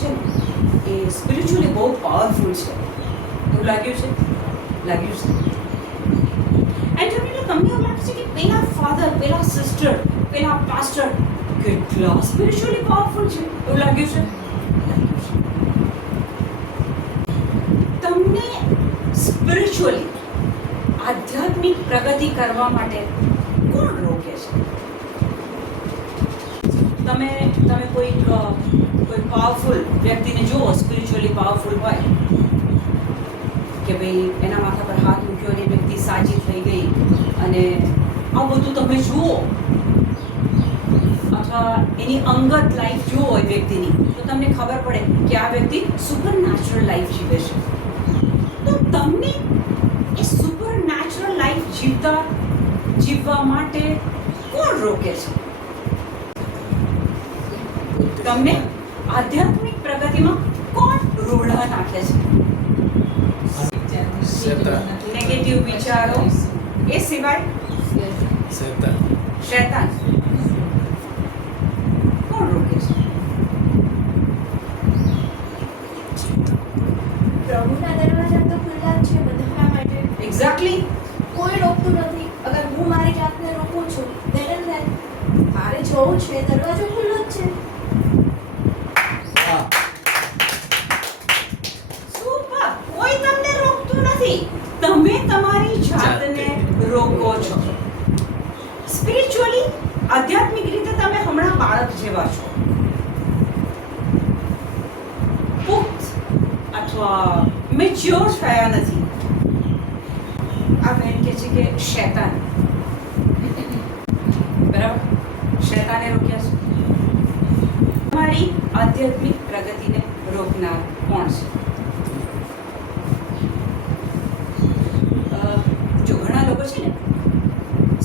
છે ને એ સ્પિરિચ્યુઅલી બહુ પાવરફુલ છે. એવું લાગ્યું છે એન્ડ તમને એવું લાગે છે કે પેલા ફાધર, પેલા સિસ્ટર, પેલા પાસ્ટર કેટલા સ્પિરિચ્યુઅલી પાવરફુલ છે. એવું લાગ્યું છે. તમને સ્પિરિચ્યુઅલી આધ્યાત્મિક પ્રગતિ કરવા માટે કોણ રોકે છે? તમે કોઈ પાવરફુલ વ્યક્તિને જુઓ, સ્પિરિચ્યુઅલી પાવરફુલ હોય કે ભાઈ એના માથા પર હાથ મૂક્યો અને વ્યક્તિ સાજી થઈ ગઈ અને આ બધું તમે જુઓ, અથવા એની અંગત લાઈફ જુઓ એ વ્યક્તિની, તો તમને ખબર પડે કે આ વ્યક્તિ સુપર નેચરલ લાઈફ જીવે છે. તો તમને એ સુપર નેચરલ લાઈફ જીવવા માટે કોણ રોકે છે? તમને આધ્યાત્મિક પ્રગતિમાં કોણ રોડા નાખે છે? નેગેટિવ વિચારો, એ સિવાય શૈતાન. કોણ રોકે છે? પ્રભુના દરવાજા તો ખુલ્લા જ છે બધા માટે. એક્ઝેક્ટલી. કોઈ રોકતું નથી. અગર હું મારી જાતને રોકું છું, then મારે જવું છે, દરવાજો ખુલ્લો જ છે. સુપર. કોઈ તમને રોકતું નથી, તમે તમારી જાતને રોકો છો. સ્પિરિચ્યુઅલી, આધ્યાત્મિક રીતે તમે હમણાં બાળક જેવા છો. પુખ્ત અથવા મેચ્યોર થયા નથી. આ બેન કહે છે કે શૈતાન, બરાબર, શૈતાને રોક્યા છે. તમારી આધ્યાત્મિક પ્રગતિને રોકનાર કોણ છે? જો ઘણા લોકો છે ને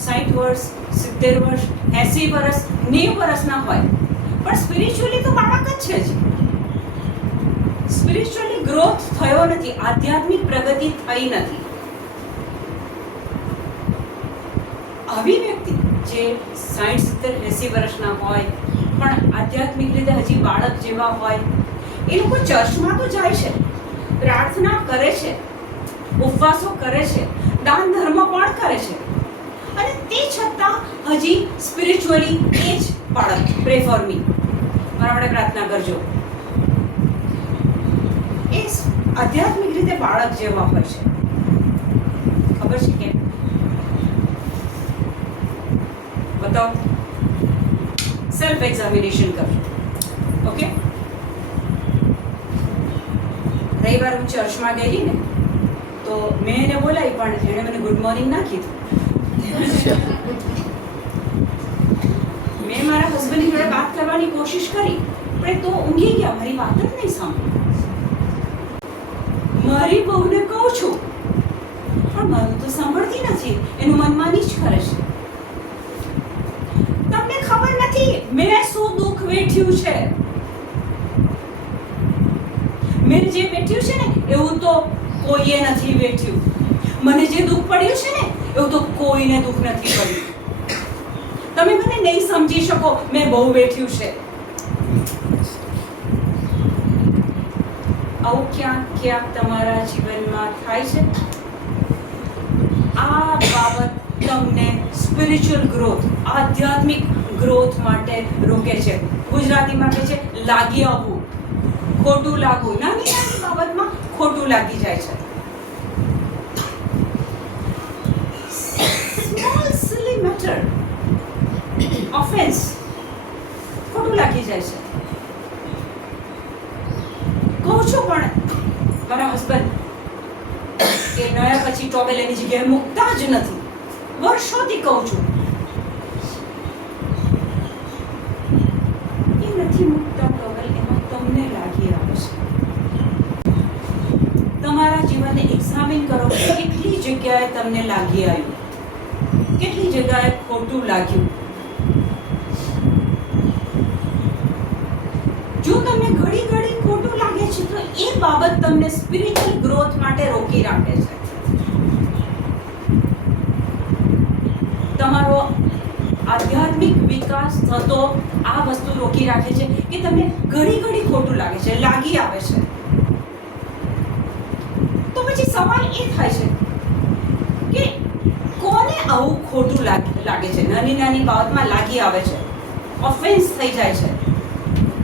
60 વર્ષ, 70 વર્ષ, 80 વર્ષ, 90 વર્ષના હોય, પણ સ્પિરિચ્યુઅલી તો બાળક જ છે જ. સ્પિરિચ્યુઅલી ગ્રોથ થયો નથી, આધ્યાત્મિક પ્રગતિ થઈ નથી. આવી વ્યક્તિ જે 60, 70, 80 વર્ષના હોય પણ આધ્યાત્મિક રીતે હજી બાળક જેવા હોય, એ લોકો ચર્ચમાં તો જાય છે, પ્રાર્થના કરે છે, ઉપવાસો કરે છે, દાન ધર્મ પણ કરે છે, અને તે છતાં હજી સ્પિરિચ્યુઅલી એ જ બાળક. પ્રે ફોર મી, મારા માટે પ્રાર્થના કરજો. એ આધ્યાત્મિક રીતે બાળક જેવા હોય છે. ખબર છે કેમ? બતાવો. સેલ્ફ એક્ઝામિનેશન કરજો. ઓકે, રવિવાર હું ચર્ચમાં ગયેલી ને, તો મેં એને બોલાવી, પણ એણે મને ગુડ મોર્નિંગ ના કીધું. મેં મારા હસબન્ડની જોડે વાત કરવાની કોશિશ કરી, પણ એ તો ઊંઘી ગયા, મારી વાત જ નહીં સાંભળી. મારી બહુને કહું છું, પણ મારું તો સાંભળતી નથી, એનું મનમાની જ કરે છે. તમને ખબર નથી મેં શું દુઃખ વેઠ્યું છે. મેં જે વેઠ્યું છે ને એવું તો કોઈએ નથી વેઠ્યું. મને જે દુઃખ પડ્યું છે ને એવું તો કોઈને દુઃખ નથી પડ્યું. તમે મને નહીં સમજી શકો, મેં બહુ વેઠ્યું છે. આવું ક્યાંક તમારા જીવનમાં થાય છે. આ બાબત તમને સ્પિરિચ્યુઅલ ગ્રોથ, આધ્યાત્મિક ગ્રોથ માટે રોકે છે. ગુજરાતીમાં કહે છે લાગી આવવું, ખોટું લાગવું. નાની નાની બાબતમાં ખોટું લાગી જાય છે. સ્મોલ સિલી મેટર, ઓફેન્સ, ખોટું લાગી જાય છે. કહું છું પણ મારા હસબન્ડ એ નયા પછી ટોવેલ એની જગ્યાએ મૂકતા જ નથી. વર્ષોથી કહું છું, એ નથી મૂકતા ટોવેલ. એમાં તમને લાગી આવે છે. તમારા જીવનને એક્ઝામિન કરો, કેટલી જગ્યાએ તમને લાગી આવ્યું, કેટલી જગ્યાએ ખોટું લાગ્યું. જો તમને ઘડી ઘડી ખોટું લાગે છે, તો એ બાબત તમને સ્પિરિચ્યુઅલ ગ્રોથ માટે રોકી રાખે છે. તમારો આધ્યાત્મિક આધ્યાત્મિક વિકાસ થતો આ વસ્તુ રોકી રાખે છે કે તમને ઘડી ઘડી ખોટું લાગે છે, લાગી આવે છે. તો પછી સવાલ એ થાય છે કે કોને આવું ખોટું લાગે છે? નાની નાની બાબતમાં લાગી આવે છે, ઓફેન્સ થઈ જાય છે.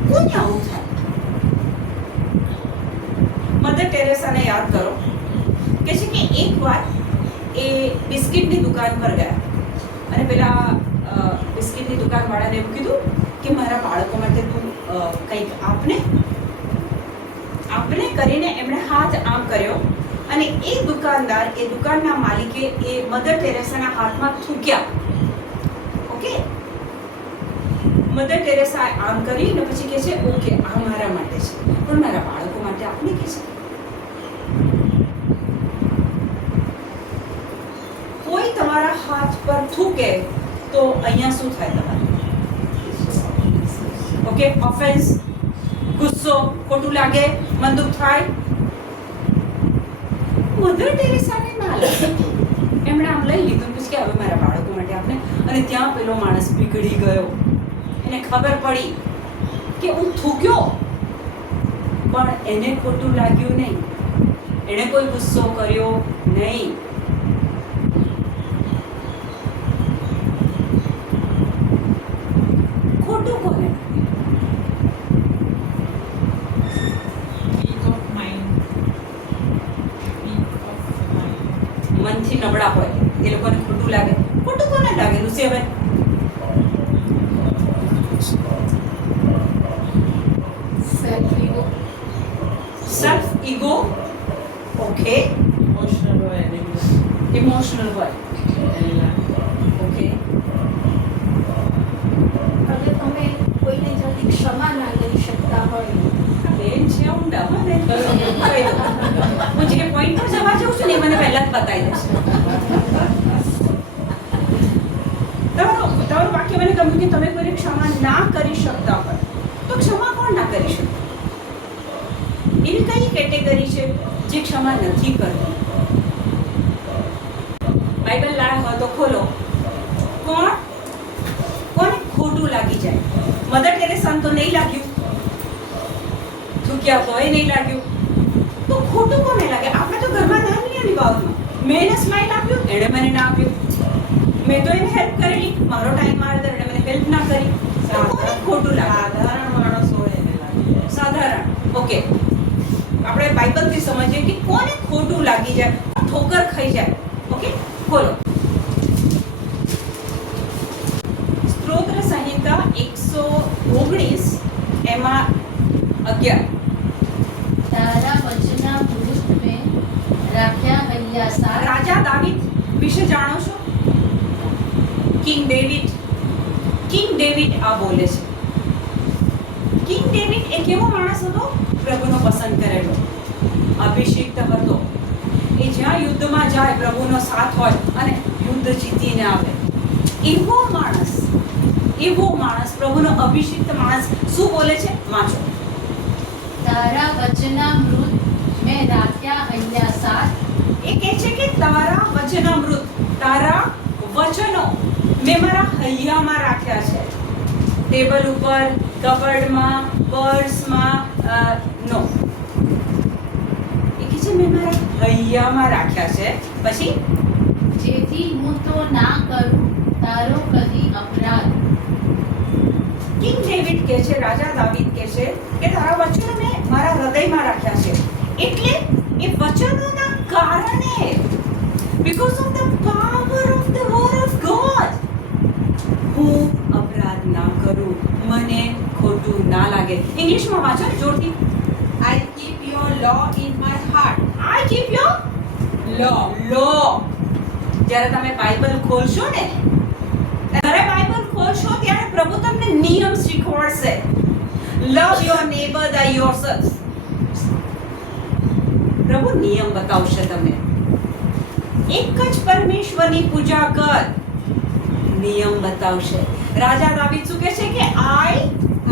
કોને આવું થાય? મધર ટેરેસાને યાદ કરો કે છે કે એકવાર એ બિસ્કિટની દુકાન પર ગયા અને પેલા બિસ્કિટની દુકાનવાળાને એવું કીધું કે મારા બાળકો માટે તું કંઈક આપને કરીને એમણે હાથ આમ કર્યો અને એ દુકાનદાર, એ દુકાનના માલિકે એ મધર ટેરેસાના હાથમાં થૂક્યા. ઓકે, મધર ટેરેસા આમ કરી અને પછી કહે છે ઓકે આ મારા માટે છે પણ મારા બાળકો માટે આપને કહે છે. કોઈ તમારા હાથ પર થૂકે તો અહીંયા શું થાય તમારે? ઓકે, ઓફેન્સ, ગુસ્સો, ખોટું લાગે, મન દુઃખ થાય. મધર ટેરેસાને ના લાગે. એમણે આમ લઈ લીધું પછી કે હવે મારા બાળકો માટે આપણે, અને ત્યાં પેલો માણસ પીગળી ગયો. એને ખબર પડી કે હું થૂક્યો પણ એને ખોટું લાગ્યું નહીં, એણે કોઈ ગુસ્સો કર્યો નહીં. ખોટું કોને? મનથી નબળા હોય એ લોકોને ખોટું લાગે. ખોટું કોને લાગે લુસીબેન? Self ego. ઓકે, ઇમોશનલ હોય. ઓકે, અગર તમે કોઈને જલ્દી ક્ષમા ના કરી શકતા હોય, બેન છે ઊંડા હો ને. કહી દો. હું જે પોઈન્ટ પર જવા જાઉં છું ને એ મને પહેલા જ બતાવી દેશે. તમારું વાક્ય મને ગમ્યું કે તમે કોઈને ક્ષમા ના કરી શકતા હોય તો ક્ષમા કોણ ના કરી શકે? એવી કઈ કેટેગરી છે જે ક્ષમા નથી કરતી? બાઇબલ લાયા હોય તો ખોલો. કોને ખોટું લાગી જાય? મધર ટેરેસાને તો નહીં લાગ્યું, થૂક્યા તોય નહીં લાગ્યું, તો ખોટું કોને લાગે? આપણે તો ઘરમાં નાની નાની બાબતમાં, મેં એને સ્માઈલ આપ્યું, એણે મને ના આપ્યું, મેં તો એને હેલ્પ કરેલી, મારો ટાઈમ મારે એણે મને હેલ્પ ના કરી, તો કોને ખોટું લાગે? સાધારણ માણસ હોય એને લાગે. સાધારણ. ઓકે, આપણે બાઇબલથી સમજીએ કે કોને ખોટું લાગી જાય, ઠોકર ખાઈ જાય. ઓકે, બોલો. સ્ત્રોત્ર સંહિતા 119 એમાં 11. તારા વચનામૃત મેં રાખ્યા હૈયા સારા. રાજા દાવીદ વિશે જાણો છો? કિંગ ડેવિડ આ બોલે છે. કિંગ ડેવિડ એ કેવો માણસ હતો? પ્રભુનો પસંદ કરેલો, અભિષિક્ત હતો. એ જ્યાં યુદ્ધમાં જાય પ્રભુનો સાથ હોય અને યુદ્ધ જીતીને આવે. એવો માણસ, પ્રભુનો અભિષિક્ત માણસ શું બોલે છે? વાંચો. તારા વચનામૃત મેં રાખ્યા હૈયા સાથ. એ કહે છે કે તારા વચનામૃત, તારા વચનો મેં મારા હૈયામાં રાખ્યા છે. ટેબલ ઉપર, કબર્ડમાં, પર્સમાં નો. એ કહે છે મેં મારા હૈયામાં રાખ્યા છે. પછી જેથી હું તો ના કરું તારો કદી અપરાધ. કિંગ ડેવિડ કહે છે, રાજા દાવીદ કહે છે કે તારા વચનો મેં મારા હૃદયમાં રાખ્યા છે. એટલે એ વચનોના કારણે, because of the power of the word of God, હું અપરાધ ના કરું, મને ખોટું ના લાગે. ઇંગ્લિશમાં વાંચો ને જોરથી. I keep your law in my heart. I keep your law. જ્યારે તમે બાઇબલ ખોલશો ને, ત્યારે પ્રભુ તમને નિયમ શીખવાડશે. Love your neighbour than yourself. પ્રભુ નિયમ બતાવશે તમને. એક જ પરમેશ્વરની પૂજા કર, નિયમ બતાવશે. રાજા દાવીદ શું કહે છે કે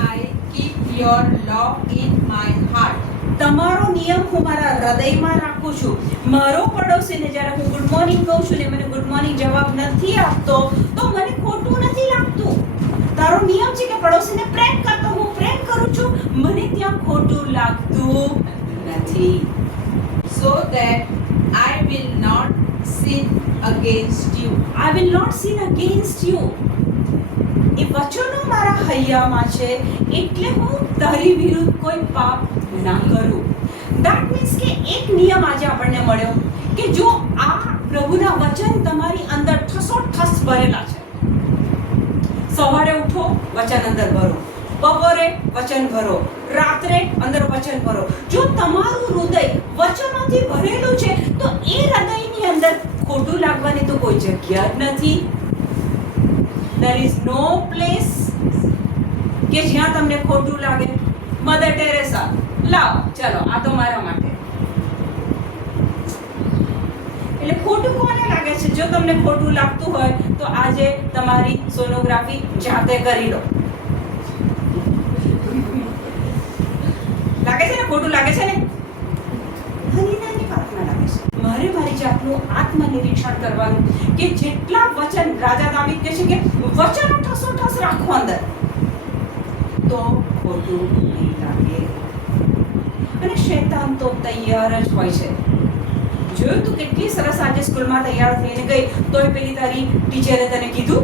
I keep your law in my heart. તમારો નિયમ હું મારા હૃદયમાં રાખું છું. મારો પડોશીને જ્યારે હું ગુડ મોર્નિંગ કહું છું ને મને ગુડ મોર્નિંગ જવાબ નથી આપતો તો મને ખોટું નથી લાગતું. મારો નિયમ છે કે પડોશીને પ્રેમ કરતો હું પ્રેમ કરું છું, મને ત્યાં ખોટું લાગતું નથી. so that I will not sin against you. I will not sin against you. એ વચનો મારા હૈયામાં છે એટલે હું તારી વિરુદ્ધ કોઈ પાપ ના કરું. That means કે એક નિયમ આજે આપણને મળ્યો કે જો આ પ્રભુના વચન તમારી અંદર ઠસોઠસ ભરેલા છે, સવારે ઉઠો વચન અંદર ભરો, બપોરે વચન ભરો, રાત્રે અંદર વચન ભરો. જો તમારું હૃદય વચનોથી ભરેલું છે તો એ હૃદયની અંદર ખોટું લાગવાની તો કોઈ જગ્યા જ નથી. There is no place કે જ્યાં તમને ખોટું લાગે. મધર ટેરેસા, લાવ ચલો આ તો મારા માટે. એટલે ખોટું કોને લાગે છે? જો તમને ખોટું લાગતું હોય તો આજે તમારી સોનોગ્રાફી જાતે કરી લો. લાગે છે ને ખોટું લાગે છે ને? નાની નાની વાતમાં લાગે છે. મારે મારી જાતનું આત્મનિરીક્ષણ કરવાનું કે જેટલા વચન રાજા દાવીદ કહે છે કે વચનો ઠસોઠસ રાખો અંદર તો ખોટું નહીં લાગે. અને શૈતાન તો તૈયાર જ હોય છે. જોયું તું કેટલી સરસ આજે સ્કૂલમાં તૈયાર થઈને ગઈ તોય પેલી તારી ટીચરે તને કીધું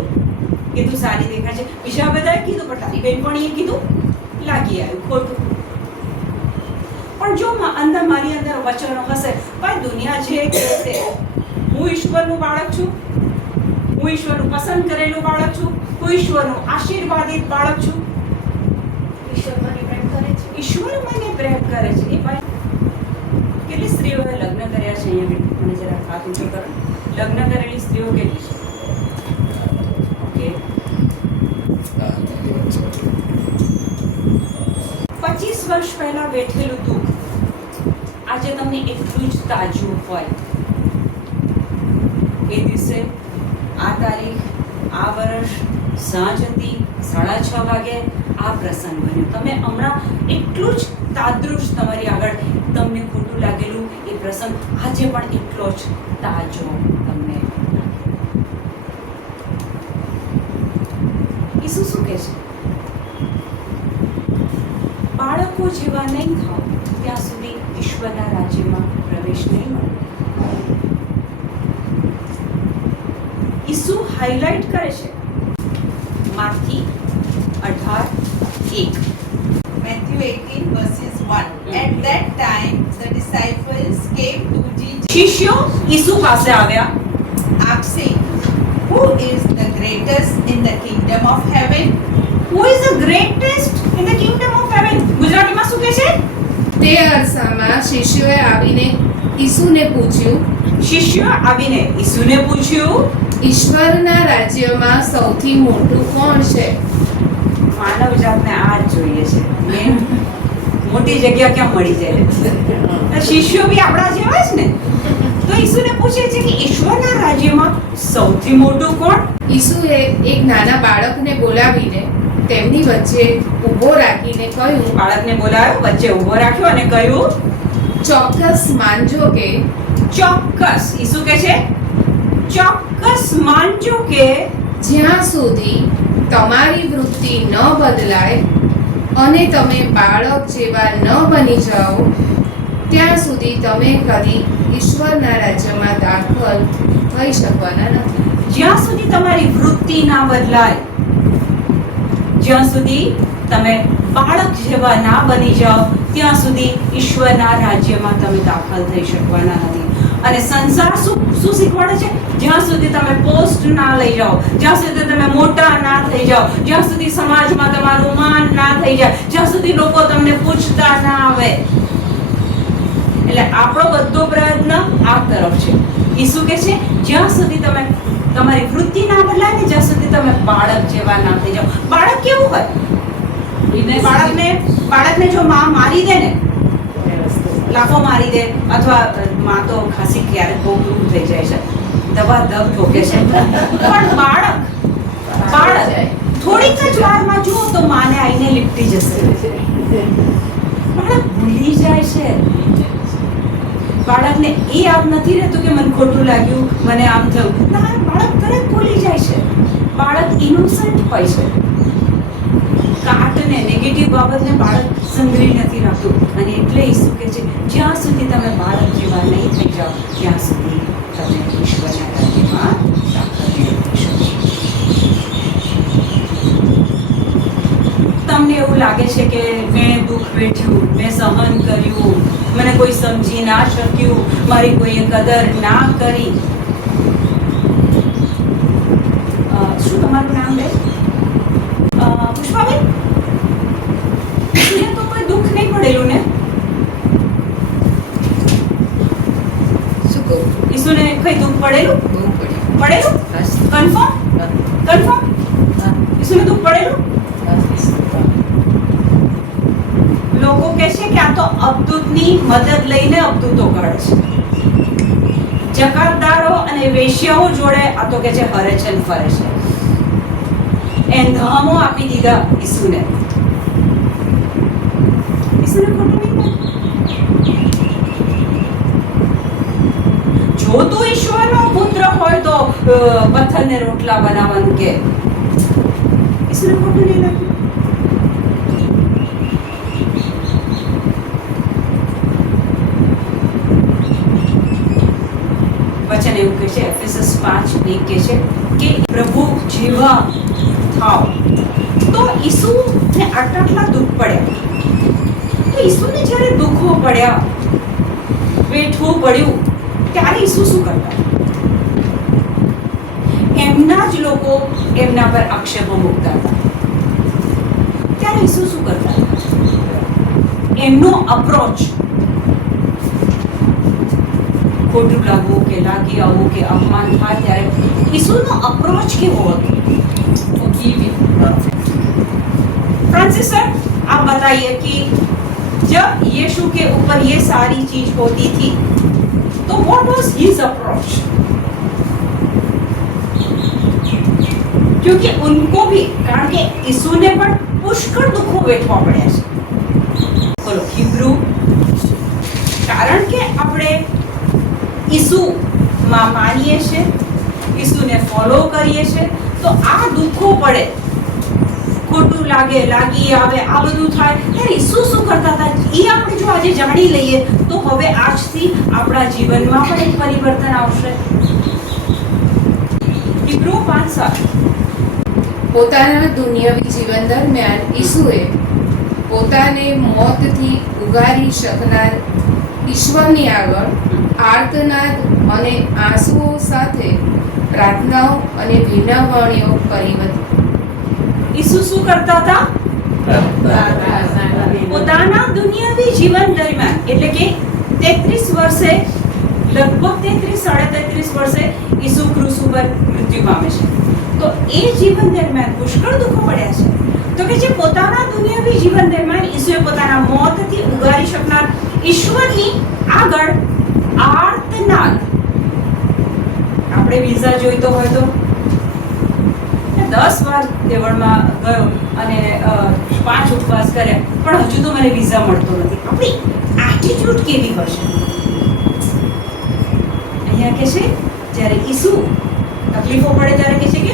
કે તું સારી દેખાય છે, બીજા બધાએ કીધું પણ તારી બેનપણીએ કીધું, લાગી આવ્યું ખોટું. પણ જો અંદર મારી અંદર વચનો હશે, ભાઈ દુનિયા જે કહે છે હું ઈશ્વરનું બાળક છું, હું ઈશ્વરનું પસંદ કરેલું બાળક છું, હું ઈશ્વરનું આશીર્વાદિત બાળક છું, ઈશ્વર મને પ્રેમ કરે છે. ઈશ્વર મને પ્રેમ કરે છે. એ ભાઈ કેટલી સ્ત્રીઓએ લગ્ન કર્યા છે? અહીંયા મને જરા હાથ ઊંચો કરો. લગ્ન કરેલી સ્ત્રીઓ કેટલી છે? ઓકે, 25 વર્ષ પહેલા બેઠેલું દુઃખ આજે તમને એટલું જ તાજું હોય. એ દિવસે આ તારીખ, આ વર્ષ, સાંજ હતી 6:30 વાગે આ પ્રસંગ બન્યો. તમે હમણાં એટલું જ તાદૃશ તમારી આગળ તમને ખોટું લાગેલું એ પ્રસંગ આજે પણ એટલો જ તાજો તમને લાગે. ઈસુ શું કહે છે? બાળકો જેવા નહીં થાવ ત્યાં સુધી ઈશ્વરના રાજ્યમાં પ્રવેશ નહીં મળે. ઈસુ હાઇલાઇટ કરે છે માથી 18:1. Matthew 18 verses 1. At that time the disciples came to Jesus શિષ્યો ઈસુ પાસે આવ્યા asking, who is the greatest in the kingdom of heaven? Who is the greatest in the kingdom of heaven? ગુજરાતીમાં શું કહે છે? તે અરસામાં શિષ્યોએ આવીને ઈસુને પૂછ્યું, શિષ્યો આવીને ઈસુને પૂછ્યું, ઈશ્વરના રાજ્યમાં સૌથી મોટું કોણ છે? માનવ જાતને આ જ જોઈએ છે. મેં મોટી જગ્યા ક્યાં મળી જાય? શિષ્યો બી આપણા જેવા જ ને. તો ઈસુને પૂછે છે કે ઈશ્વરના રાજ્યમાં સૌથી મોટું કોણ? ઈસુએ એક નાના બાળકને બોલાવીને તેમની વચ્ચે ઊભો રાખીને કહ્યું, બાળકને બોલાવ્યો, વચ્ચે ઊભો રાખ્યો અને કહ્યું, ચોક્કસ માનજો કે ચોક્કસ. ઈસુ કહે છે ચોક્કસ માનજો કે જ્યાં સુધી તમારી વૃત્તિ ન બદલાય અને તમે બાળક જેવા ન બની જાઓ ત્યાં સુધી તમે કદી ઈશ્વરના રાજ્યમાં દાખલ થઈ શકવાના નથી. જ્યાં સુધી તમારી વૃત્તિ ના બદલાય, જ્યાં સુધી તમે બાળક જેવા ના બની જાઓ ત્યાં સુધી ઈશ્વરના રાજ્યમાં તમે દાખલ થઈ શકવાના નથી. અને સંસાર શું શીખવાડે છે? જ્યાં સુધી તમે પોસ્ટ ના લઈ જાઓ, જ્યાં સુધી તમે મોટા ના થઈ જાઓ, જ્યાં સુધી સમાજમાં તમારું માન ના થઈ જાય, જ્યાં સુધી લોકો તમને પૂછતા ના આવે. એટલે આપણો બધો પ્રયત્ન આ તરફ છે. ઈસુ કહે છે જ્યાં સુધી તમે તમારી વૃત્તિ ના બદલાય ને જ્યાં સુધી તમે બાળક જેવા ના થઈ જાઓ. બાળક કેવું હોય? બાળકને જો માં મારી દે ને, લાફો મારી દે, અથવા માં તો ખાસી ક્યારેક બહુ દુઃખ થઈ જાય છે, દવા દબ ઠોકે છે, પણ બાળક થોડીક જ વારમાં જુઓ તો માને આઈને લીપટી જશે. બાળક ભૂલી જાય છે. બાળકને એ આમ નથી રહેતું કે મને ખોટું લાગ્યું, મને આમ થયું. ના, બાળક તરત ભૂલી જાય છે. બાળક ઇનોસન્ટ હોય છે. કાટને નેગેટિવ બાબતને બાળક સંગ્રહી નથી રાખતું. અને એટલે ઈસુ કહે છે જ્યાં સુધી તમે બાળક જેવા નહીં થઈ જાઓ ત્યાં સુધી તમે ઈશ્વરના રાજ્યમાં દાખલ નહીં થઈ શકો. તમને એવું લાગે છે કે મેં દુઃખ વેઠ્યું, મેં સહન કર્યું, મને કોઈ સમજી ના શક્યું, મારી કોઈએ કદર ના કરી. શું તમારું નામ લે? પુષ્પાબેન, ઈસુને તો કોઈ દુઃખ નહીં પડેલું ને? શું કહું? ઈસુને કઈ દુઃખ પડેલું? બહુ પડ્યું. પડેલું? કન્ફર્મ? કન્ફર્મ? ઈસુને દુઃખ પડેલું? લોકો કહે છે કે આ તો અબદૂતની મદદ લઈને અબદૂતો કરે છે. જકાતદારો અને વેશ્યાઓ જોડે આ તો કે છે હરેચન ફરે છે. એંધામો આપી દીધા ઈસુને. ઈસુને ખોટું નહીં લાગ્યું? જો તું ઈશ્વરનો પુત્ર હોય તો પથ્થરને રોટલા બનાવવાનું કે. ઈસુને ખોટું નહીં લાગ્યું? વચન એવું કહે છે, એફેસસ 5:1 કહે છે કે પ્રભુ જેવા થાઓ. તો ઈસુને આટલા દુઃખ પડ્યા. તો ઈસુને જ્યારે દુઃખો પડ્યા, વેઠવું પડ્યું, ત્યારે ઈસુ શું કરતા? એમના જ લોકો એમના પર આક્ષેપો મૂકતા હતા. ત્યારે ઈસુ શું કરતા? એમનો અપ્રોચ ખોટું લાગવું કે લાગી આવવું કે અપમાન થાય ત્યારે ઈસુનો અપ્રોચ કેવો હતો? फ्रांसिस सर, आप बताइए कि जब यीशु के ऊपर ये सारी चीज होती थी तो व्हाट वाज हिज अप्रोच? क्योंकि उनको भी, कारण के यीशु ने पण पुष्कळ दुखो वेठवा પડ્યા છે. બોલો હિબ્રુ, કારણ કે આપણે ઈસુમાં માનીએ છીએ, ઈસુને ફોલો કરીએ છીએ, તો આ દુઃખો પડે, ખોટું લાગે, લાગી આવે, આ બધું થાય ત્યારે ઈસુ શું કરતા હતા એ આપણે જો આજે જાણી લઈએ તો હવે આજથી આપણા જીવનમાં પણ એક પરિવર્તન આવશે. હિબ્રુ 5:7. પોતાના દુનિયાવી જીવન દરમિયાન ઈસુએ પોતાને મોતથી ઉગારી શકનાર ઈશ્વરની આગળ આર્તનાદ અને આંસુઓ સાથે પ્રાર્થનાઓ અને વિનવણીઓ કરી હતી. ઈસુ શું કરતા હતા? પોતાના દુનિયાવી જીવન દરમિયાન, એટલે કે 33 વર્ષે, લગભગ 33-33 વર્ષે ઈસુ ક્રૂસ ઉપર મૃત્યુ પામે છે. તો એ જીવન દરમિયાન પુષ્કળ દુઃખો પડ્યા છે. તો કે જે પોતાના દુનિયાવી જીવન દરમિયાન ઈસુએ પોતાના મોતથી ઉગારી શકનાર ઈશ્વરની આગળ આર્તનાદ. આપણે વિઝા જોઈતો હોય તો 10 વાર દેવળમાં ગયો અને 5 ઉપવાસ કર્યા, પણ હજુ તો મને વિઝા મળતો નથી. આપણી એટીટ્યુડ કેવી હશે? અહીંયા કે છે જ્યારે ઈસુ તકલીફો પડે ત્યારે કે છે કે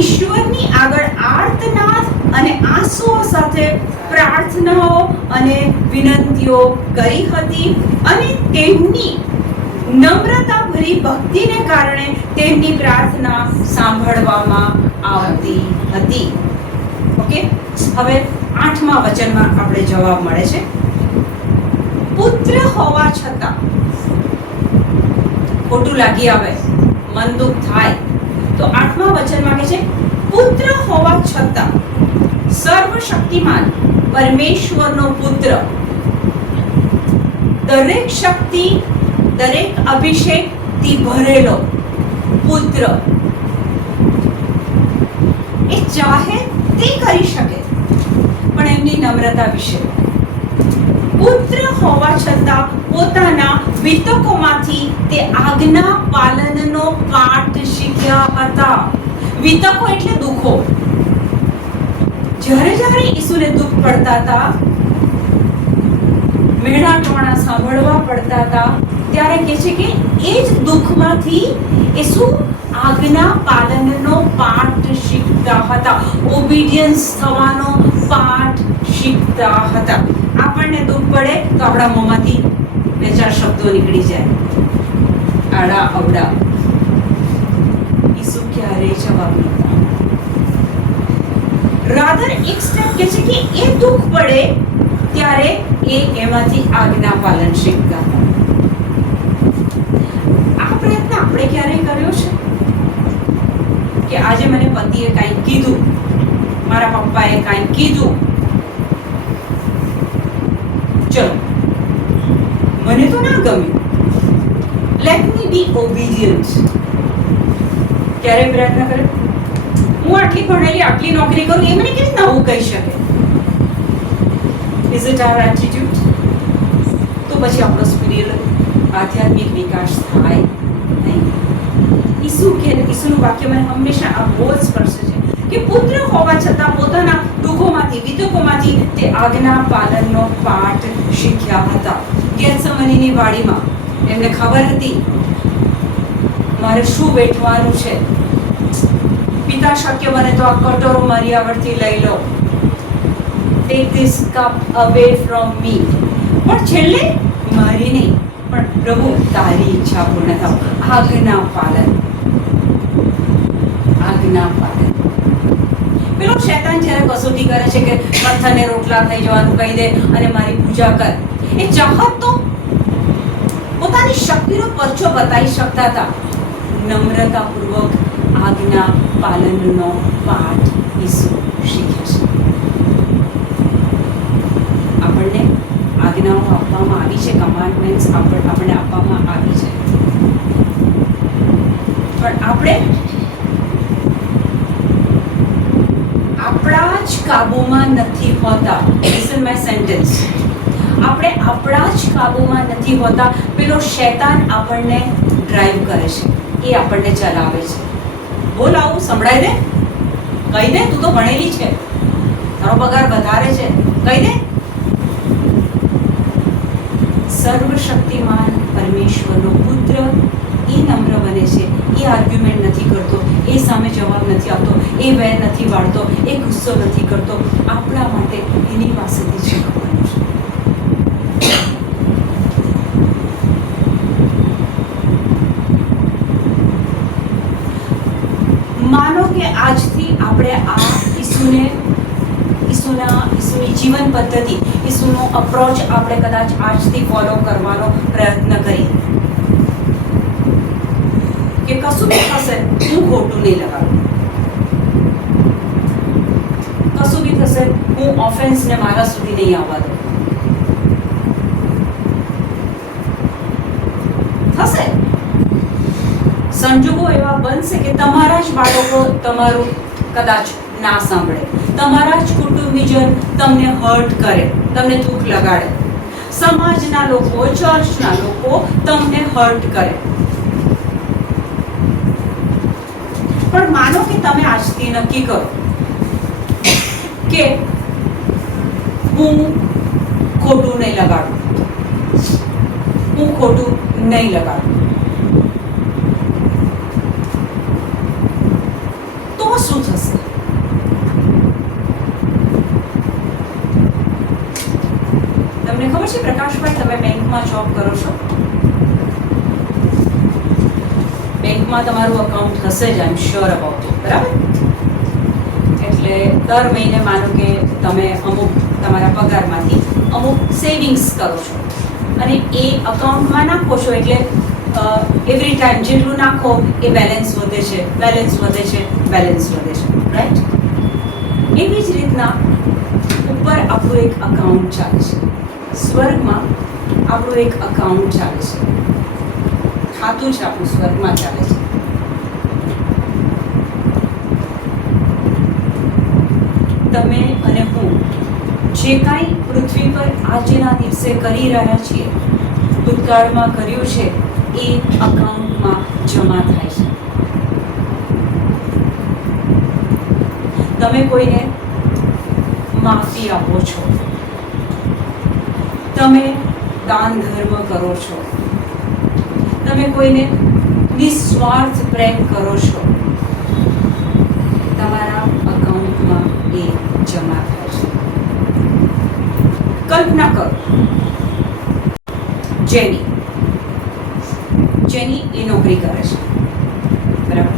ઈશ્વરની આગળ આર્તનાદ અને આંસુઓ સાથે પ્રાર્થનાઓ અને વિનંતીઓ કરી હતી અને તેમની નમ્રતાભરી ભક્તિને કારણે તેમની પ્રાર્થના સાંભળવામાં આવતી હતી. ઓકે, હવે 8મા વચનમાં આપણે જવાબ મળે છે. પુત્ર હોવા છતાં ખોટું લાગી આવે, મન દુઃખ થાય, તો 8મા વચનમાં કહે છે પુત્ર હોવા છતાં સર્વશક્તિમાન પરમેશ્વરનો પુત્ર, દરેક શક્તિ, દરેક અભિષેકથી ભરેલો પુત્ર, એ ચાહે તે કરી શકે, પણ એમની નમ્રતા વિશે. પુત્ર હોવા છતાં પોતાના વિતકોમાંથી તે આજ્ઞા પાલનનો પાઠ શીખ્યા હતા. વિતકો એટલે દુઃખો. જ્યારે જ્યારે ઈસુને દુઃખ પડતા હતા, મેણા ટોણા સાંભળવા પડતા હતા, ત્યારે કહે છે કે એ જ દુઃખમાંથી ઈસુ આજ્ઞા પાલનનો પાઠ શીખતા હતા, ઓબિડિયન્સ થવાનો પાઠ શીખતા હતા. આપણને દુઃખ પડે તો આપણા મોંમાંથી બે ચાર શબ્દો નીકળી જાય, આડા અવડા. ઈસુ ક્યારેય જવાબ નહોતા. રાધર એક સ્ટેપ કે છે કે એ દુઃખ પડે ત્યારે એ એમાંથી આજ્ઞા પાલન શીખતા હતા. આ પ્રયત્ન આપણે ક્યારેય કર્યો છે કે આજે મને પતિએ કાંઈ કીધું, મારા પપ્પાએ કાંઈ કીધું, ચલો મને તો ના ગમ્યું, લેટ મી બી ઓબિડિયન્ટ. ક્યારે પ્રયત્ન કર્યો? હું આટલી ભણેલી, આટલી નોકરી કરું, એ મને કેવી રીતના આવું કહી શકે? Is it our attitude? તો પછી આપણો સ્પિરિચ્યુઅલ આધ્યાત્મિક વિકાસ થાય નહીં. ઈસુનું વાક્ય મને હંમેશા આ બહુ જ સ્પર્શે છે કે પુત્ર હોવા છતાં પોતાના દુઃખોમાંથી, વિતુકોમાંથી તે આજ્ઞા પાલનનો પાઠ શીખ્યા હતા. ગેથસેમનીની વાડીમાં એમને ખબર હતી મારે શું વેઠવાનું છે. પિતા, શક્ય બને તો આ કટોરો મારી આગળથી લઈ લો, take this cup away from me. પણ છેલ્લે મારી નહીં, પણ પ્રભુ તારી ઈચ્છા પૂર્ણ થાવ. આજ્ઞા પાલન, આજ્ઞા પાલન. પેલો શૈતાન જ્યારે કસોટી કરે છે કે પથ્થરને રોટલા થઈ જવાનું કહી દે અને મારી પૂજા કર, એ ચાહત તો પોતાની શક્તિનો પરચો બતાવી શકતા હતા. નમ્રતાપૂર્વક આજ્ઞા પાલનનો પાઠ ઈસુ શીખે છે. આપણને આજ્ઞાઓ આપવામાં આવી છે, કમાન્ડમેન્ટ્સ આપણને આપવામાં આવી છે, પણ આપણે આપણા જ કાબુમાં નથી હોતા. Listen my sentence. આપણે આપણા જ કાબુમાં નથી હોતા. પેલો શૈતાન આપણને ડ્રાઈવ કરે છે, એ આપણને ચલાવે છે. બોલ, આવું સંભળાય દે, કહી દે, તું તો ભણેલી છે, તારો પગાર વધારે છે, કહી દે. સર્વશક્તિમાન પરમેશ્વરનો પુત્ર એ નમ્ર બને છે, એ આર્ગ્યુમેન્ટ નથી કરતો, એ સામે જવાબ નથી આપતો, એ વેર નથી વાળતો, એ ગુસ્સો નથી કરતો. આપણા માટે એની પાસેથી શીખવાનું છે. માનો કે આજથી આપણે આ ઈસુની જીવન પદ્ધતિ, ઈસુનો અપ્રોચ આપણે કદાચ આજથી ફોલો કરવાનો પ્રયત્ન કરીએ કે કશું બી થશે હું ખોટું નહીં લગાડું, કશું બી થશે હું ઓફેન્સને મારા સુધી નહીં આવવા દઉં. થશે, સંજોગો એવા બનશે કે તમારા જ બાળકો તમારું કદાચ ના સાંભળે, તમારા જ કુટુંબીજન તમને હર્ટ કરે, તમને દુઃખ લગાડે, સમાજના લોકો, ચર્ચના લોકો તમને હર્ટ કરે. પણ માનો કે તમે આજથી નક્કી કરો કે હું ખોટું નહીં લગાડું, હું ખોટું નહીં લગાડું, તો શું થશે? તમને ખબર છે પ્રકાશભાઈ, તમે બેંકમાં જોબ કરો છો, બેંકમાં તમારું અકાઉન્ટ હશે જ, આઈ એમ શ્યોર અબાઉટ ઇટ, બરાબર? એટલે દર મહિને માનો કે તમે અમુક તમારા પગારમાંથી અમુક સેવિંગ્સ કરો છો અને એ અકાઉન્ટમાં નાખો છો, એટલે એવરી ટાઈમ જેટલું નાખો એ બેલેન્સ વધે છે, બેલેન્સ વધે છે, બેલેન્સ વધે છે, રાઈટ? એવી જ રીતના ઉપર આપણું એક અકાઉન્ટ ચાલે છે, સ્વર્ગમાં આપણું એક અકાઉન્ટ ચાલે છે, ખાતું છે આપણું સ્વર્ગમાં ચાલે છે. તમે અને હું જે કાંઈ પૃથ્વી પર આજના દિવસે કરી રહ્યા છીએ, ભૂતકાળમાં કર્યું છે, એ અકાઉન્ટમાં જમા થાય છે. તમે કોઈને માફી આપો છો, તમે દાન ધર્મ કરો છો, તમે કોઈને નિસ્વાર્થ પ્રેમ કરો છો, તમારા અકાઉન્ટમાં એ જમા થાય છે. કલ્પના કરો, જેની એ નોકરી કરે છે, બરાબર.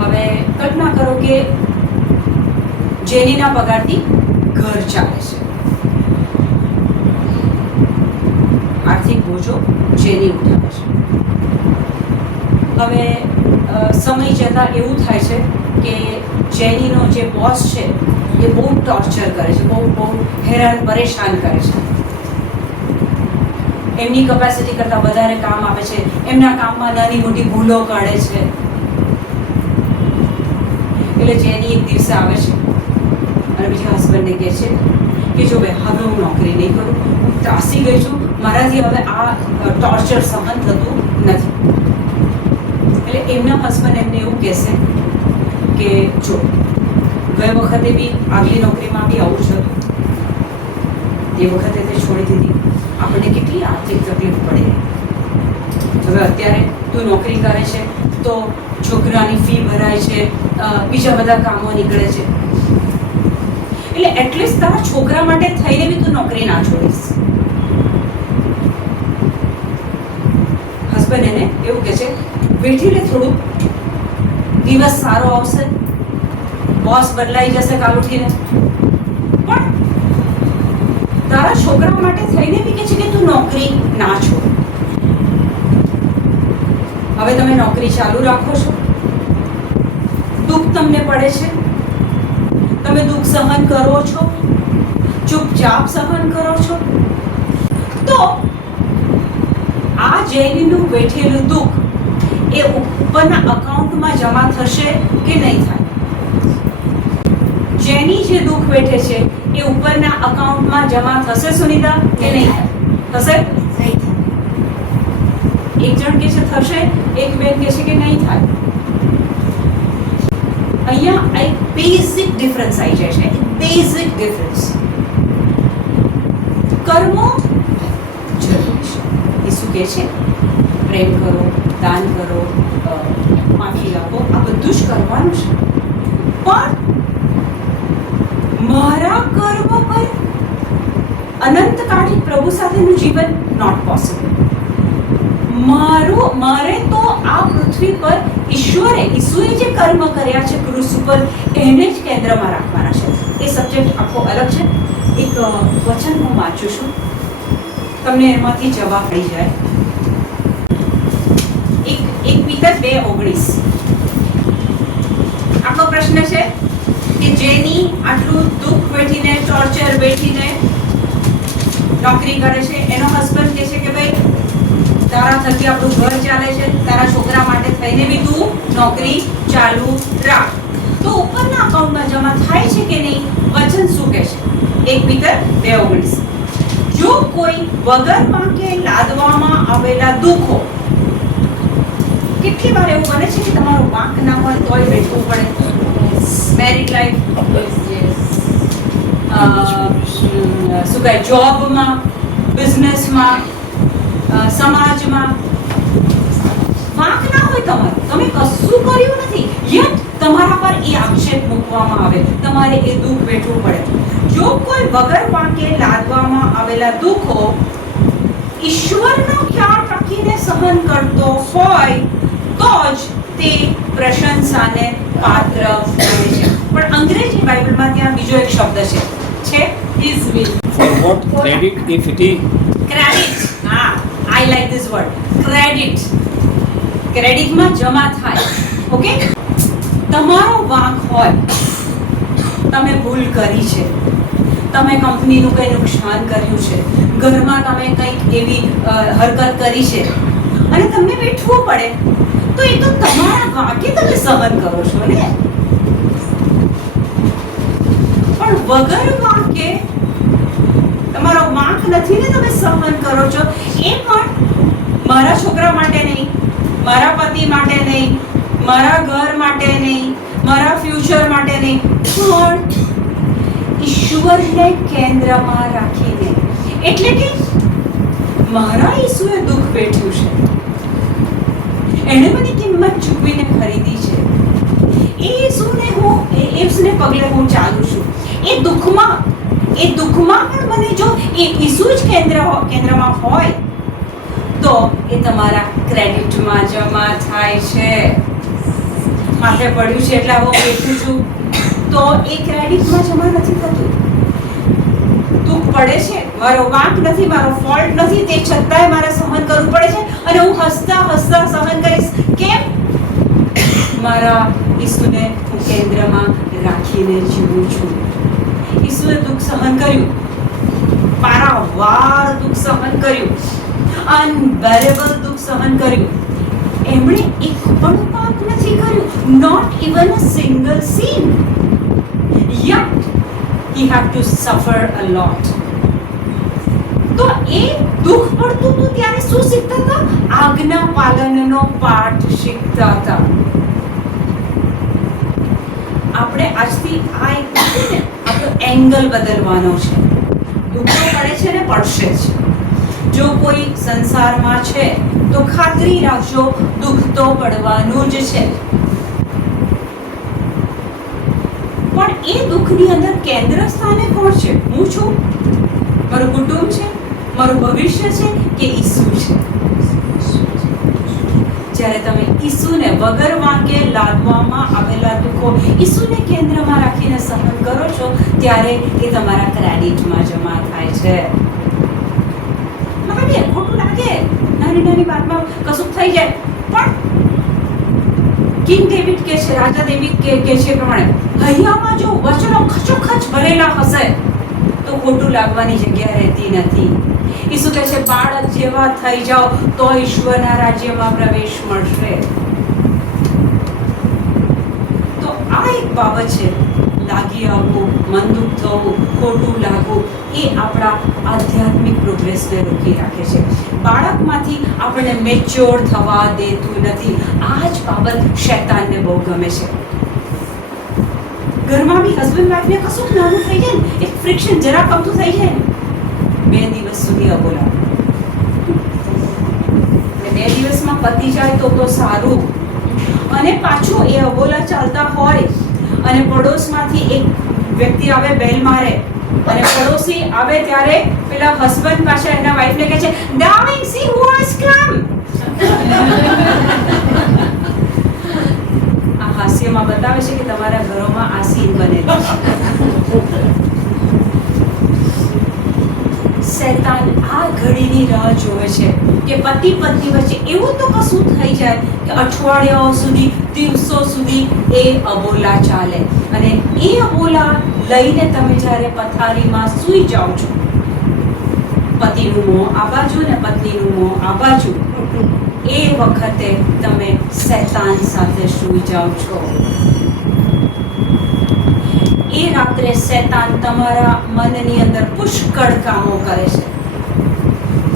હવે કલ્પના કરો કે જેનીના પગારથી ઘર ચાલે છે. આર્થિક બોજો જેની ઉઠાવે છે. હવે સમય જતાં એવું થાય છે કે જેનીનો જે બોસ છે એ બહુ ટોર્ચર કરે છે, બહુ હેરાન પરેશાન કરે છે. એમની કેપેસિટી કરતાં વધારે કામ આપે છે, એમના કામમાં નાની મોટી ભૂલો કાઢે છે. એટલે જેની એક દિવસે આવે છે અને બીજા હસબન્ડને કહે છે કે જો ભાઈ હવે હું નોકરી નહીં કરું, હું ત્રાસી ગઈ છું, મારાથી હવે આ ટોર્ચર સહન થતું નથી. એટલે એમના હસબન્ડ એમને એવું કહેશે કે જો ગઈ વખતે બી આગલી નોકરીમાં બી આવું જ હતું, તે વખતે તે છોડી દીધી, આપણને કેટલી આર્થિક તકલીફ પડી. હવે અત્યારે તું નોકરી કરે છે તો છોકરાની ફી ભરાય છે, બીજા બધા કામો નીકળે છે, એટલે એટલીસ્ટ તારા છોકરા માટે થઈને બી તું નોકરી ના છોડીશ. હસબન્ડ એને એવું કહે છે બેઠી લે, થોડું દિવસ સારો આવશે, બોસ બદલાઈ જશે કાલ ઉઠીને, પણ તારા છોકરા માટે થઈને બી કહે છે કે તું નોકરી ના છોડ. હવે તમે નોકરી ચાલુ રાખો છો, દુઃખ તમને પડે છે, તમે દુઃખ સહન કરો છો, ચૂપચાપ સહન કરો છો, તો આ જેનીનું બેઠેલું દુઃખ એ ઉપરના અકાઉન્ટમાં જમા થશે કે નહીં થાય? જેની જે દુઃખ બેઠે છે એ ઉપરના અકાઉન્ટમાં જમા થશે સુનિતા કે નહીં થાય? થશે? એક જણ કહે છે થશે, એક બેન કહે છે કે નહીં થાય. અહીંયા એક બેઝિક ડિફરન્સ આવી જાય છે, બેઝિક ડિફરન્સ. કર્મો જરૂરી છે. એ શું કહે છે? પ્રેમ કરો, દાન કરો, માફી આપો, આ બધું જ કરવાનું છે. પણ મારા કર્મ પર અનંતકાળી પ્રભુ સાથેનું જીવન નોટ પોસિબલ. મારે તો આ પૃથ્વી પર ઈશ્વરે જે કર્મ કર્યા છે ક્રુસ ઉપર એને જ કેન્દ્રમાં રાખવાના છે. એ સબ્જેક્ટ આખો અલગ છે. એક વચન હું વાંચું છું, તમને એમાંથી જવાબ મળી જાય. એક પિતર 2:19. આપણો પ્રશ્ન છે કે જેની આટલું દુઃખ વેઠીને, ટોર્ચર વેઠીને નોકરી કરે છે, એનો હસબન્ડ કહે છે કે ભાઈ તારા થકી આપણું ઘર ચાલે છે, તારા છોકરા માટે થઈને બી તું નોકરી ચાલુ રાખ. તો ઉપરના અકાઉન્ટમાં જમા થાય છે કે નહીં? વચન શું કહે છે? 1 પિતર 2:19. જો કોઈ વગર વાંકે લાદવામાં આવેલા દુઃખો, કેટલી વાર એવું બને છે કે તમારો વાંક ના હોય તોય વેઠવું પડે. મેરિડ લાઈફ, શું કહે, જોબમાં, બિઝનેસમાં, સમાજમાં વાંક ના હોય તમારો, તમે કશું કર્યું નથી, યet તમારા પર એ આક્ષેપ મૂકવામાં આવે, તમારે એ દુઃખ વેઠવું પડે. જો કોઈ વગર વાંકે લાદવામાં આવેલા દુઃખો ઈશ્વરનો ખ્યાલ રાખીને સહન કરતો હોય તો જ તે પ્રશંસાને પાત્ર બને છે. પણ અંગ્રેજી બાઇબલમાં ત્યાં બીજો એક શબ્દ છે his will. For what credit if it is credit. હા, I like this word. Credit. ક્રેડિટમાં જમા થાય. ઓકે, તમારો વાંક હોય, તમે ભૂલ કરી છે, તમે કંપનીનું કંઈ નુકસાન કર્યું છે, ઘરમાં તમે કંઈક એવી હરકત કરી છે અને તમને વેઠવું પડે, તો એ તો તમારા વાંકે તમે સહન કરો છો ને. પણ વગર વાંકે તમારો વાંક નથી ને તમે સહન કરો છો, એ પણ મારા છોકરા માટે નહીં, મારા પતિ માટે નહીં, મારા ઘર માટે નહીં, મારા ફ્યુચર માટે નહીં, પણ ઈશ્વરને કેન્દ્રમાં રાખીને. એટલે કે મારા ઈસુએ દુઃખ વેઠ્યું છે, એણે મને કિંમત ચૂકવીને ખરીદી છે. એ ઈસુને પગલે હું ચાલું છું. એ દુઃખમાં પણ મને જો એ ઈસુ જ કેન્દ્રમાં હોય તો એ તમારા ક્રેડિટમાં જમા થાય છે. માથે પડ્યું છે એટલે હું બેઠું છું તો એ ક્રેડિટમાં જમા નથી થતું. દુઃખ પડે છે, મારો વાંક નથી, મારો ફોલ્ટ નથી, તે છતાંય મારે સહન કરવું પડે છે અને હું હસતા હસતા સહન કરીશ. કેમ? મારા ઈસુને હું કેન્દ્રમાં રાખીને જીવું છું. ઈસુએ દુઃખ સહન કર્યું, પારાવાર દુઃખ સહન કર્યું, અનબેરેબલ દુઃખ સહન કર્યું. એમણે એક પણ પાપ નથી કર્યું, not even a single sin. Yet he had to suffer a lot. તો એ દુઃખ પડતું હતું ત્યારે શું શીખતા હતા? આજ્ઞા પાલનનો પાઠ શીખતા હતા. આપણે આજથી આ એક આપણો એંગલ બદલવાનો છે. દુઃખો પડે છે ને પડશે જ. જો કોઈ સંસારમાં છે તો ખાતરી રાખજો દુઃખ તો પડવાનું જ છે. પણ એ દુઃખની અંદર કેન્દ્ર સ્થાને કોણ છે? હું છું, મારું કુટુંબ છે, મારું ભવિષ્ય છે કે ઈસુ છે? જ્યારે તમે ઈસુને વગર વાંકે લાદવામાં આવેલા દુઃખો ઈસુને કેન્દ્રમાં રાખીને સહન કરો છો ત્યારે એ તમારા ક્રેડિટમાં જમા થાય છે. મહાવીર ખોટું લાગે, નાની વાતમાં કશું થઈ જાય, પણ કિંગ ડેવિડ કે છે, રાજા ડેવિડ કે છે પ્રમાણે હૈયામાં જો વચનો ખચોખચ ભરેલા હશે તો ખોટું લાગવાની જગ્યા રહેતી નથી. ઈસુ કહે છે બાળક જેવા થઈ જાઓ તો ઈશ્વરના રાજ્યમાં પ્રવેશ મળશે. તો આ એક બાબત છે. લાગી આવવું, મન દુઃખ થવું, ખોટું લાગવું એ આપણા આધ્યાત્મિક પ્રોગ્રેસને રોકી રાખે છે. બાળકમાંથી આપણને મેચ્યોર થવા દેતું નથી. આ જ બાબત શૈતાનને બહુ ગમે છે. ઘરમાં બી હસબન્ડ વાઈફને કશું નાનું થઈ જાય ને, એક ફ્રિક્શન જરા કમતું થઈ જાય ને, 2 દિવસ સુધી અબોલા. 2 દિવસમાં પતી જાય તો સારું. અને પાછું એ અબોલા ચાલતા હોય અને પડોશમાંથી એક વ્યક્તિ આવે બેલ મારે અને પડોશી આવે ત્યારે પેલા હસબન્ડ પાસે એના વાઈફને કહે છે darling see who has come. આ હાસ્યમાં બતાવે છે કે તમારા ઘરોમાં આ સીન બનેલું છે. શૈતાન આ ઘડીની રાહ જોવે છે કે પતિ પત્ની વચ્ચે એવું તો કશું થઈ જાય કે અઠવાડિયાઓ સુધી, દિવસો સુધી એ અબોલા ચાલે અને એ અબોલા લઈને તમે જ્યારે પથારીમાં સૂઈ જાઓ છો, પતિનું મોં આ બાજુ ને પત્નીનું મોં આ બાજુ, એ વખતે તમે શૈતાન સાથે સૂઈ જાઓ છો. એ રાત્રે શૈતાન તમારા મનની અંદર પુષ્કળ કામો કરે છે.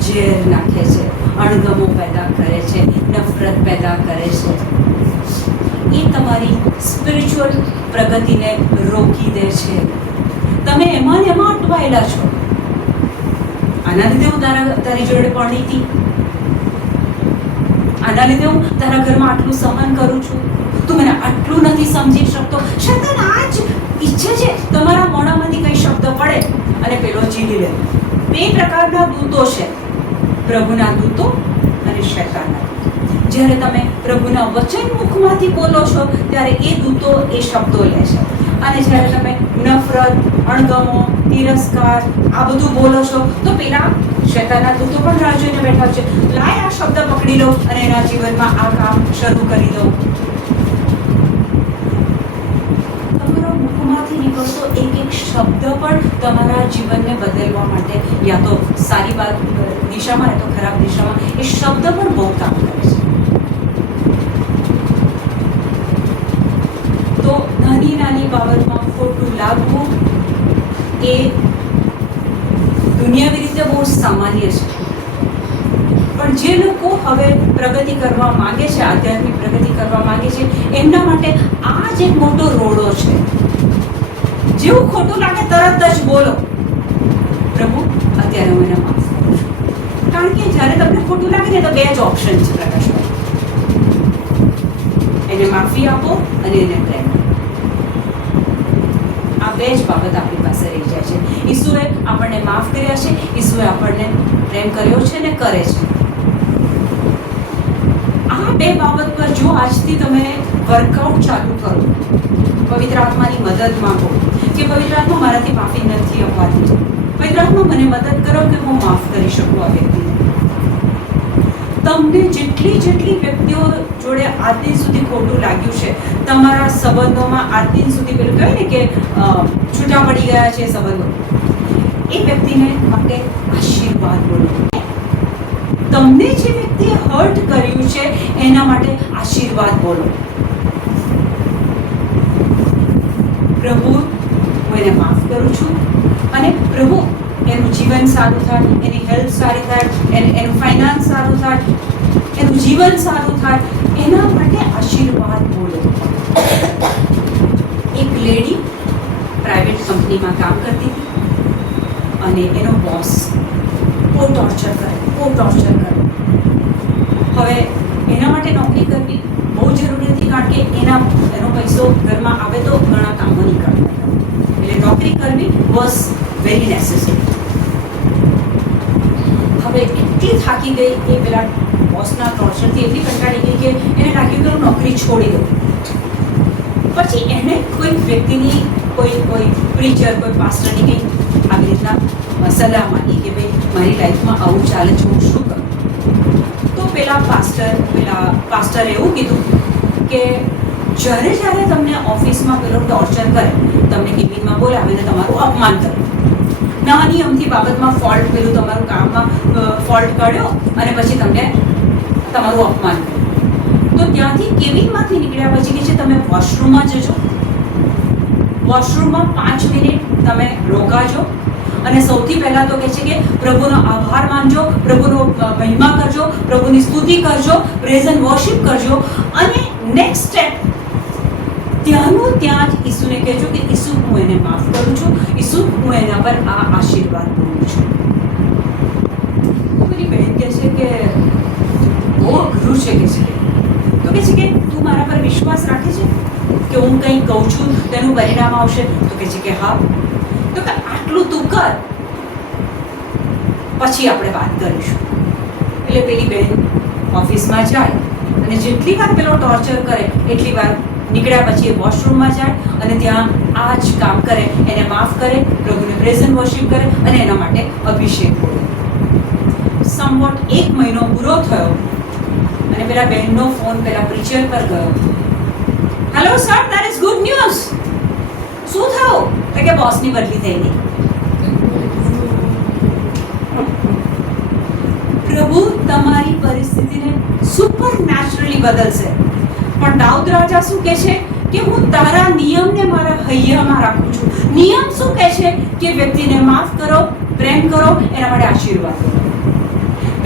ઝેર નાખે છે, અણગમો પેદા કરે છે, નફરત પેદા કરે છે. એ તમારી સ્પિરિચ્યુઅલ પ્રગતિને રોકી દે છે. તમે એમાં અટવાયેલા છો. આના લીધે હું તારી જોડે પરણી હતી, આના લીધે હું તારા ઘરમાં આટલું સહન કરું છું, તું મને આટલું નથી સમજી શકતો. શૈતાન આ જ ઈચ્છે છે તમારા મોઢામાંથી કઈ શબ્દ પડે અને પેલો ઝીલી લે. 2 પ્રકારના દૂતો છે, પ્રભુના દૂતો અને શૈતાનના દૂતો. જ્યારે તમે પ્રભુના વચન મુખમાંથી બોલો છો ત્યારે એ દૂતો એ શબ્દો લે છે અને જ્યારે તમે નફરત, અણગમો, તિરસ્કાર આ બધું બોલો છો તો પેલા શૈતાનના દૂતો પણ રાહ જોઈને બેઠા છે. લાય આ શબ્દ પકડી લો અને એના જીવનમાં આ કામ શરૂ કરી દો. તમારા મુખમાંથી નીકળતો એક શબ્દ પણ તમારા જીવનને બદલવા માટે યા તો સારી વાત દિશામાં યા તો ખરાબ દિશામાં એ શબ્દ પણ બહુ કામ કરે છે. તો નાની બાબતમાં ખોટું લાગવું એ દુનિયાવી રીતે બહુ સામાન્ય છે. પણ જે લોકો હવે પ્રગતિ કરવા માંગે છે, આધ્યાત્મિક પ્રગતિ કરવા માંગે છે, એમના માટે આ જ એક મોટો રોડો છે. જેવું ખોટું લાગે તરત જ બોલો, પ્રભુ અત્યારે હું એને માફ કરું છું. કારણ કે જ્યારે તમને ખોટું લાગે ને તો 2 જ ઓપ્શન છે પ્રકાશભાઈ. એને માફી આપો અને એને પ્રેમ કરો. આ બે જ બાબત આપણી પાસે રહી જાય છે. ઈસુએ આપણને માફ કર્યા છે, ઈસુએ આપણને પ્રેમ કર્યો છે ને કરે છે. આ બે બાબત પર જો આજથી તમે વર્કઆઉટ ચાલુ કરો, પવિત્ર આત્માની મદદ માંગો કે પવિત્ર આત્મા મારાથી માફી નથી અપાતી, પવિત્ર આત્મા મને મદદ કરો કે હું માફ કરી શકું આ વ્યક્તિને. તમને જેટલી વ્યક્તિઓ જોડે આજ દિન સુધી ખોટું લાગ્યું છે, તમારા સંબંધોમાં આજ દિન સુધી પેલું કહેવાય ને કે છૂટા પડી ગયા છે સંબંધો, એ વ્યક્તિને માટે આશીર્વાદ બોલો. તમને જે વ્યક્તિએ હર્ટ કર્યું છે એના માટે આશીર્વાદ બોલો. પ્રભુ, હું એને માફ કરું છું અને પ્રભુ એનું જીવન સારું થાય, એની હેલ્થ સારી થાય, એનું ફાઇનાન્સ સારું થાય, એનું જીવન સારું થાય, એના માટે આશીર્વાદ બોલો. એક લેડી પ્રાઇવેટ કંપનીમાં કામ કરતી હતી અને એનો બોસ બહુ ટોર્ચર કરે. હવે એના માટે નોકરી કરવી બહુ જરૂરી હતી, કારણ કે એનો પૈસો ઘરમાં આવે તો ઘણા કામો નીકળતા હતા. એટલે નોકરી કરવી વોઝ વેરી નેસેસરી. હવે એટલી થાકી ગઈ એ પેલા બોસના ટોર્ચરથી એટલી કંટાળી ગઈ કે એને લાગ્યું કે હું નોકરી છોડી દઉં. પછી એને કોઈ વ્યક્તિની કોઈ પ્રીચર, કોઈ પાસ્ટરની કંઈ આવી રીતના સલાહ માંગી કે ભાઈ મારી લાઈફમાં આવું ચાલે છે, હું શું કરું? તો પેલા પાસ્ટરે એવું કીધું કે જ્યારે તમને ઓફિસમાં પેલો ટોર્ચર કરે, તમને કેબિનમાં બોલાવે ને તમારું અપમાન કરે, નાની અમથી બાબતમાં ફોલ્ટ, પેલું તમારું કામમાં ફોલ્ટ કાઢ્યો અને પછી તમને તમારું અપમાન કર્યું, તો ત્યાંથી કેબિનમાંથી નીકળ્યા પછી કે છે તમે વોશરૂમમાં જજો, વોશરૂમમાં 5 મિનિટ તમે રોકાજો અને સૌથી પહેલાં તો કહે છે કે પ્રભુનો આભાર માનજો, પ્રભુનો મહિમા કરજો, પ્રભુની સ્તુતિ કરજો, પ્રેઝ એન્ડ વર્શિપ કરજો અને નેક્સ્ટ સ્ટેપ ત્યાંનું ત્યાં જ ઈસુને કહેજો કે ઈસુ, હું એને માફ કરું છું, ઈસુ, હું એના પર આ આશીર્વાદ બોલું છું. મારી બહેન કહે છે કે બહુ અઘરું છે કે છે, તો કહે છે કે તું મારા પર વિશ્વાસ રાખે છે કે હું કંઈ કહું છું તેનું પરિણામ આવશે? તો કહે છે કે હા. તો કે આટલું તું કર, પછી આપણે વાત કરીશું. એટલે પેલી બહેન ઓફિસમાં જાય અને જેટલી વાર પેલો ટોર્ચર કરે એટલી વાર નીકળ્યા પછી એ વોશરૂમમાં જાય અને ત્યાં આ જ કામ કરે, એને માફ કરે, પ્રભુને પ્રેઝ એન્ડ વર્શિપ કરે અને એના માટે અભિષેક બોલે. સમવોટ 1 મહિનો પૂરો થયો અને પેલા બહેનનો ફોન પેલા પ્રીચર પર ગયો. Hello sir, there is good news. શું થયું? તો કે બોસની બદલી થઈ ગઈ. પ્રભુ તમારી પરિસ્થિતિને સુપર નેચરલી બદલશે. પણ દાઉદ રાજા શું કહે છે કે હું તારા નિયમને મારા હૈયામાં રાખું છું. નિયમ શું કહે છે કે વ્યક્તિને માફ કરો, પ્રેમ કરો, એના માટે આશીર્વાદ કરો.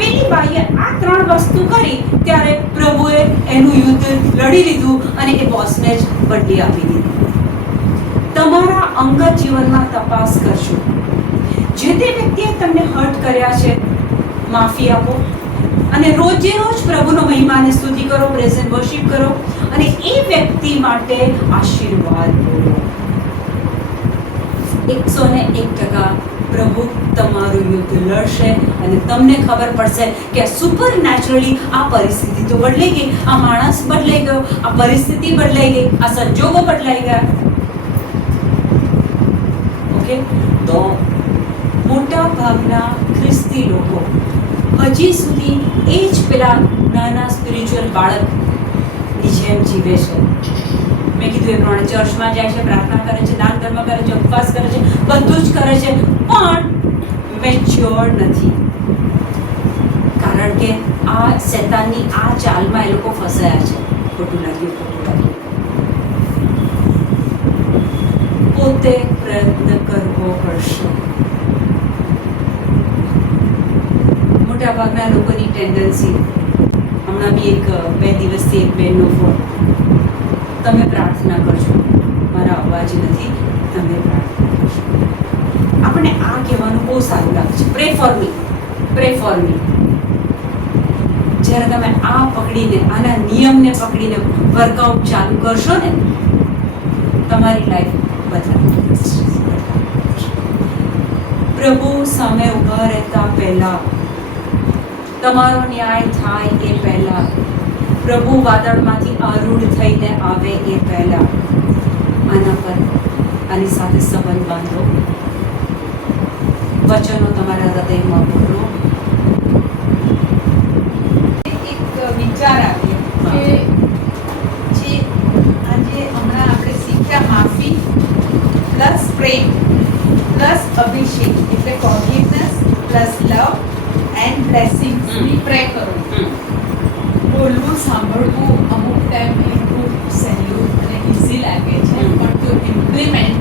પેલી બાઈએ આ 3 વસ્તુ કરી ત્યારે પ્રભુએ એનું યુદ્ધ લડી લીધું અને એ બોસને જ બદલી આપી દીધી. તમારા અંગત જીવનમાં તપાસ કરશો. જે તે વ્યક્તિએ તમને હર્ટ કર્યા છે, માફી આપો અને રોજે રોજ પ્રભુનો મહિમા અને સ્તુતિ કરો, પ્રેઝ એન્ડ વર્શિપ કરો અને એ વ્યક્તિ માટે આશીર્વાદ બોલો. 101% પ્રભુ તમારું યુદ્ધ લડશે અને તમને ખબર પડશે કે સુપર નેચરલી આ પરિસ્થિતિ તો બદલાઈ ગઈ, આ માણસ બદલાઈ ગયો, આ પરિસ્થિતિ બદલાઈ ગઈ, આ સંજોગો બદલાઈ ગયા. ઓકે, તો મોટા ભાગના ખ્રિસ્તી લોકો હજી સુધી એ જ પેલા નાના સ્પિરિચ્યુઅલ બાળકની જેમ જીવે છે. મેં કીધું એ પ્રમાણે ચર્ચમાં જાય છે, પ્રાર્થના કરે છે, દાન ધર્મ કરે છે, ઉપવાસ કરે છે, બધું જ કરે છે, પણ મેચ્યોર નથી. કારણ કે આ શૈતાનની આ ચાલમાં એ લોકો ફસાયા છે. ખોટું લાગ્યું. પોતે પ્રયત્ન કરવો પડશે. મોટાભાગના લોકોની ટેન્ડન્સી, હમણાં બી 2 દિવસથી એક બહેનનો ફોન, તમે પ્રાર્થના કરજો, મારા અવાજ નથી, તમે પ્રાર્થના કરજો. આપણને આ કહેવાનું બહુ સારું લાગે છે, પ્રે ફોર મી. જ્યારે તમે આ પકડીને આના નિયમને પકડીને વર્કઆઉટ ચાલુ કરશો ને તમારી લાઈફ બદલાશે. પ્રભુ સામે ઊભા રહેતા પહેલા, તમારો ન્યાય થાય એ પહેલા, પ્રભુ વાદળમાંથી આરૂઢ થઈને આવે એ પહેલા આના પર આની સાથે સંબંધ બાંધો, વચનો તમારા હૃદયમાં બોલો. એક વિચાર આવ્યો કે જે આજે હમણાં આપણે શીખ્યા માફી પ્લસ પ્રેમ પ્લસ અભિષેક એટલે ફોરગિવનેસ પ્લસ લવ એન્ડ બ્લેસિંગ્સ ની પ્રે કરો. બોલવું સાંભળવું અમુક ટાઈમે ખૂબ સહેલું અને ઇઝી લાગે છે, પણ to implement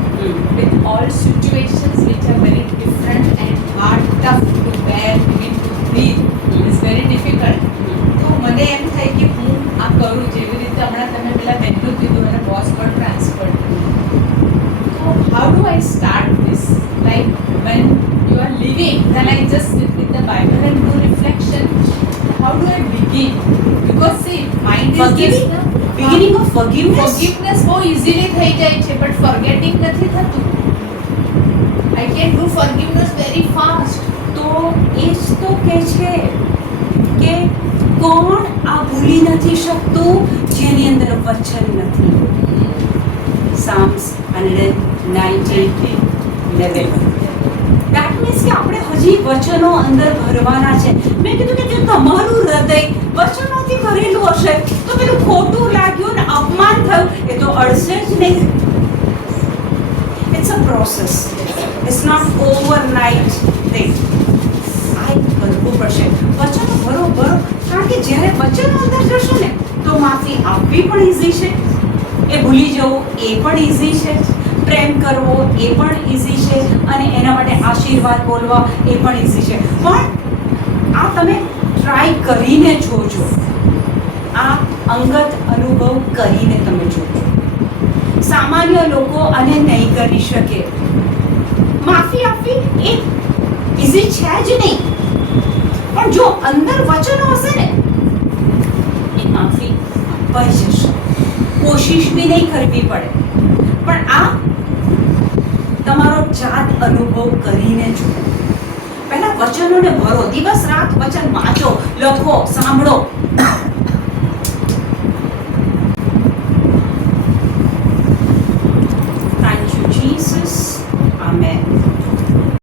with all situations which are very different and hard, tough to bear, even to breathe is very difficult. તો મને એમ થાય કે હું આ કરું, જેવી રીતે હમણાં તમે પેલા બેનનું કીધું અને બોસ પર ટ્રાન્સફર. તો how do I start this? Like when you are living, then I just sit with the Bible and do reflection. How do I begin? Because see, mind is Forgiving? just Beginning of forgiveness? forgiveness બહુ easily થઈ જાય છે, but forgetting નથી થતું. I can do forgiveness very fast. તો એ જ તો કહે છે કે કોણ આ ભૂલી નથી શકતું જેની અંદર વચન નથી. Psalms 119:11. That means કે આપણે હજી વચનો અંદર ભરવાના છે. મેં કીધું કે જો તમારું હૃદય વચનોથી ભરેલું હશે તો પેલું ખોટું લાગ્યું ને અપમાન થયું એ તો અડશે જ નહીં. It's a process. It's not overnight thing. આ કરવું પડશે. વચનો ભરો કારણ કે જ્યારે વચનો અંદર જશો ને તો માફી આપવી પણ ઇઝી છે, એ ભૂલી જવું એ પણ ઇઝી છે, પ્રેમ કરવો એ પણ ઇઝી છે, અને એના માટે આશીર્વાદ બોલવા એ પણ ઇઝી છે. પણ આ તમે ટ્રાય કરીને જોજો, આ અંગત અનુભવ કરીને તમે જોજો. સામાન્ય લોકો આને નહીં કરી શકે. માફી આપવી એ ઇઝી છે જ નહીં, પણ જો અંદર વચનો હશે ને એ માફી અપાઈ જશે. કોશિશ બી નહીં કરવી પડે, પણ આ તમારો જાત અનુભવ કરીને જુઓ. પહેલા વચનોને ભરો, દિવસ રાત વચન વાંચો, લખો, સાંભળો,